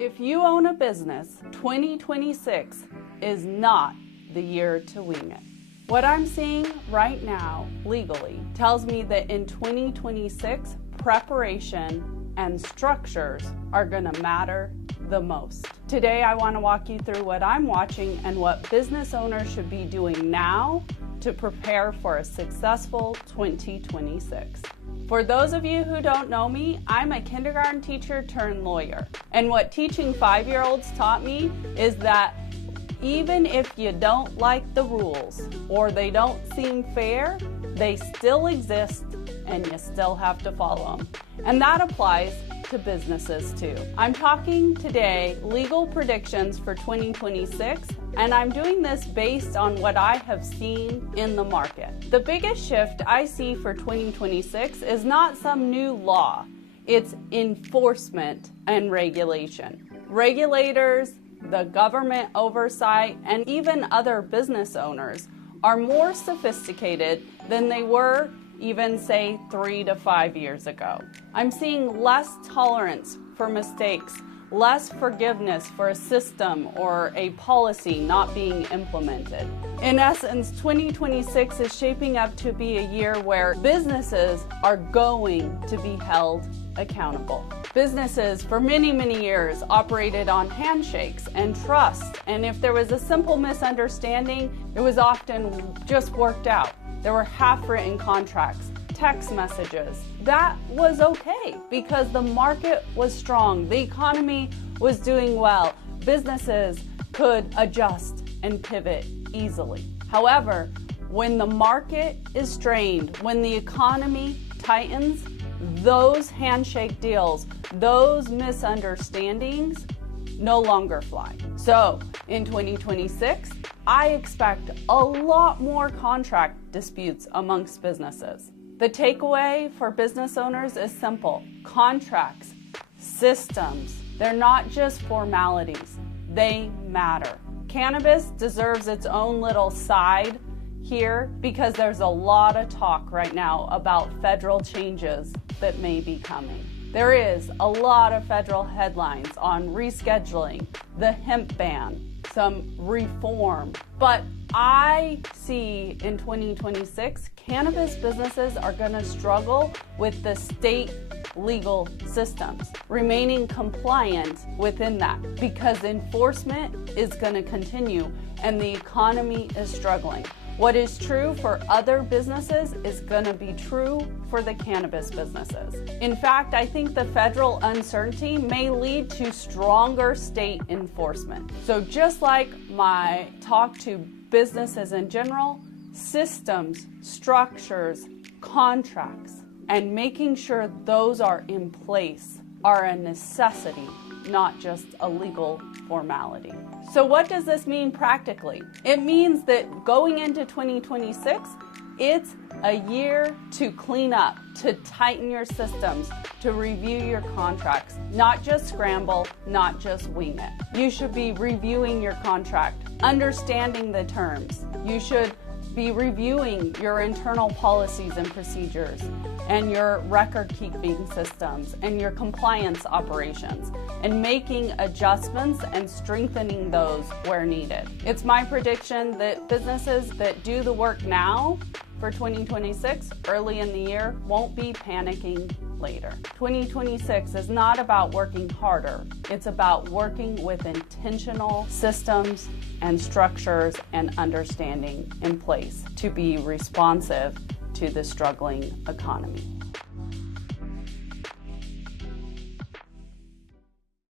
If you own a business, 2026 is not the year to wing it. What I'm seeing right now legally tells me that in 2026, preparation and structures are going to matter the most. Today, I want to walk you through what I'm watching and what business owners should be doing now to prepare for a successful 2026. For those of you who don't know me, I'm a kindergarten teacher turned lawyer. And what teaching 5-year-olds taught me is that even if you don't like the rules or they don't seem fair, they still exist and you still have to follow them. And that applies to businesses too. I'm talking today legal predictions for 2026, and I'm doing this based on what I have seen in the market. The biggest shift I see for 2026 is not some new law, it's enforcement and regulation. Regulators, the government oversight, and even other business owners are more sophisticated than they were even say 3 to 5 years ago. I'm seeing less tolerance for mistakes, less forgiveness for a system or a policy not being implemented. In essence, 2026 is shaping up to be a year where businesses are going to be held accountable. Businesses for many, many years operated on handshakes and trust, and if there was a simple misunderstanding, it was often just worked out. There were half-written contracts, text messages. That was okay because the market was strong. The economy was doing well. Businesses could adjust and pivot easily. However, when the market is strained, when the economy tightens, those handshake deals, those misunderstandings no longer fly. So in 2026, I expect a lot more contract disputes amongst businesses. The takeaway for business owners is simple. Contracts, systems, they're not just formalities, they matter. Cannabis deserves its own little side here because there's a lot of talk right now about federal changes that may be coming. There is a lot of federal headlines on rescheduling, the hemp ban, some reform. But I see in 2026, cannabis businesses are going to struggle with the state legal systems, remaining compliant within that because enforcement is going to continue and the economy is struggling. What is true for other businesses is going to be true for the cannabis businesses. In fact, I think the federal uncertainty may lead to stronger state enforcement. So just like my talk to businesses in general, systems, structures, contracts, and making sure those are in place are a necessity, not just a legal formality. So what does this mean practically? It means that going into 2026, it's a year to clean up, to tighten your systems, to review your contracts, not just scramble, not just wing it. You should be reviewing your contract, understanding the terms. You should be reviewing your internal policies and procedures and your record-keeping systems and your compliance operations and making adjustments and strengthening those where needed. It's my prediction that businesses that do the work now for 2026, early in the year, won't be panicking later. 2026 is not about working harder. It's about working with intentional systems and structures and understanding in place to be responsive to the struggling economy.